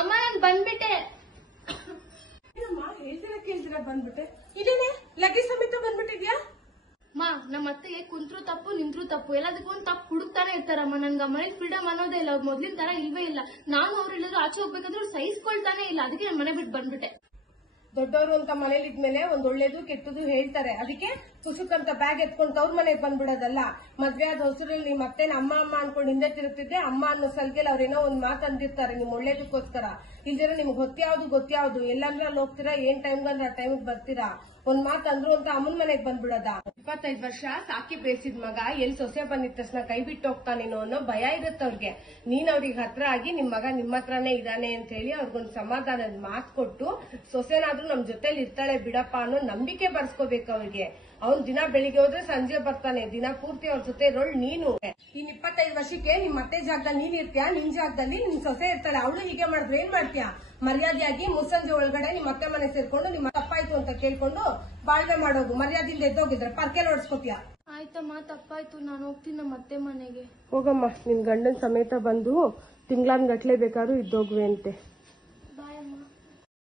ಅಮ್ಮ ನಾನ್ ಬಂದ್ಬಿಟ್ಟೆ. ಕೇಳ್ತೀರಾ ಬಂದ್ಬಿಟ್ಟೆ? ಇದೇನೆ ಲಗೇಜ್ ಸಮೇತ ಬಂದ್ಬಿಟ್ಟಿದ್ಯಾ? ಮಾ ನಮ್ಮ ಅತ್ತೆಗೆ ಕುಂತ್ರು ತಪ್ಪು ನಿಂತ್ರು ತಪ್ಪು ಎಲ್ಲದಕ್ಕೂ ಒಂದು ತಪ್ಪು ಹುಡುಕ್ತಾನೆ ಇರ್ತಾರಮ್ಮ. ನನ್ಗೆ ಮನೇಲಿ ಫ್ರೀಡಮ್ ಅನ್ನೋದೇ ಇಲ್ಲ, ಮೊದ್ಲಿನ ತರ ಇಲ್ವೇ ಇಲ್ಲ. ನಾನು ಅವ್ರು ಎಲ್ಲಾದ್ರೂ ಆಚೆ ಹೋಗ್ಬೇಕಂದ್ರೆ ಸಹಿಸ್ಕೊಳ್ತಾನೆ ಇಲ್ಲ. ಅದಕ್ಕೆ ನಾನು ಮನೆ ಬಿಟ್ಟು ಬಂದ್ಬಿಟ್ಟೆ. ದೊಡ್ಡವರು ಅಂತ ಮನೇಲಿ ಇದ್ಮೇಲೆ ಒಂದ್ ಒಳ್ಳೇದು ಕೆಟ್ಟದು ಹೇಳ್ತಾರೆ. ಅದಕ್ಕೆ ಕುಸುಕಂತ ಬ್ಯಾಗ್ ಎತ್ಕೊಂಡು ತವ್ರ ಮನೆಗೆ ಬಂದ್ಬಿಡೋದಲ್ಲ. ಮದ್ವೆ ಆದ ಹೊಸರಲ್ಲಿ ನಿಮ್ ಮತ್ತೆ ಅಮ್ಮ ಅಮ್ಮ ಅನ್ಕೊಂಡು ಹಿಂದೆ ತಿರುಗ್ತಿದ್ರೆ ಅಮ್ಮ ಅನ್ನೋ ಸಲ್ಗೆಲ್ ಅವ್ರೇನೋ ಒಂದ್ ಮಾತು ಅಂದಿರ್ತಾರೆ ನಿಮ್ ಒಳ್ಳೇದಕ್ಕೋಸ್ಕರ. ಇಲ್ದಿರ ನಿಮ್ಗೆ ಗೊತ್ತ್ಯಾವ್ದು ಎಲ್ಲಂದ್ರೆ ಅಲ್ಲಿ ಹೋಗ್ತೀರಾ, ಏನ್ ಟೈಮ್ಗಂದ್ರೆ ಆ ಟೈಮ್ಗೆ ಬರ್ತೀರಾ. ಒಂದ್ ಮಾತು ಅಂದ್ರು ಅಂತ ಅಮ್ಮನ್ ಮನೆಗ್ ಬಂದ್ಬಿಡೋದ. 25 ವರ್ಷ ಸಾಕಿ ಬೇಯಿಸಿದ ಮಗ ಎಲ್ಲಿ ಸೊಸೆ ಬಂದಿದ ತಕ್ಷಣ ಕೈ ಬಿಟ್ಟು ಹೋಗ್ತಾನೇನೋ ಅನ್ನೋ ಭಯ ಇರುತ್ತೆ ಅವ್ರಿಗೆ. ನೀನ್ ಅವ್ರಿಗೆ ಹತ್ರ ಆಗಿ ನಿಮ್ ಮಗ ನಿಮ್ಮ ಹತ್ರನೇ ಇದಾನೆ ಅಂತ ಹೇಳಿ ಅವ್ರಿಗೊಂದು ಸಮಾಧಾನದ ಮಾತು ಕೊಟ್ಟು ಸೊಸೆನಾದ್ರೂ ನಮ್ ಜೊತೆಲಿ ಇರ್ತಾಳೆ ಬಿಡಪ್ಪ ಅನ್ನೋ ನಂಬಿಕೆ ಬರ್ಸ್ಕೋಬೇಕು ಅವ್ರಿಗೆ. ಅವ್ನ್ ದಿನ ಬೆಳಿಗ್ಗೆ ಹೋದ್ರೆ ಸಂಜೆ ಬರ್ತಾನೆ, ದಿನ ಪೂರ್ತಿ ಅವ್ರ ಜೊತೆ ಇರೋಳು ನೀನು. ಇನ್ 25 ವರ್ಷಕ್ಕೆ ನಿಮ್ ಮತ್ತೆ ಜಾಗದಲ್ಲಿ ನೀನ್ ಇರ್ತೀಯ, ನಿನ್ ಜಾಗದಲ್ಲಿ ನಿಮ್ ಸೊಸೆ ಇರ್ತಾಳೆ. ಅವಳು ಹೀಗೆ ಮಾಡಿದ್ರೆ ಏನ್ ಮಾಡ್ತೀಯ? ಮರ್ಯಾದೆಯಾಗಿ ಮುಸ್ಸಂಜೆ ಒಳಗಡೆ ನಿಮ್ ಅತ್ತೆ ಮನೆ ಸೇರ್ಕೊಂಡು ನಿಮ್ಮ ತಪ್ಪಾಯ್ತು ಅಂತ ಕೇಳ್ಕೊಂಡು ಬಾಳ್ವೆ ಮಾಡೋದು. ಮರ್ಯಾದೆಯಿಂದ ಎದ್ದೋಗಿದ್ರೆ ಪರ್ಕೆಲ್ ಹೊಡ್ಸ್ಕೊತೀಯ. ಆಯ್ತಮ್ಮ, ತಪ್ಪಾಯ್ತು, ನಾನು ಹೋಗ್ತೀನಿ ನಮ್ಮ ಅತ್ತೆ ಮನೆಗೆ. ಹೋಗಮ್ಮ, ನಿನ್ ಗಂಡನ್ ಸಮೇತ ಬಂದು ತಿಂಗ್ಳಾನ್ ಗಟ್ಲೆ ಬೇಕಾದ್ರೂ ಇದ್ದೋಗುವೆ ಅಂತೆ.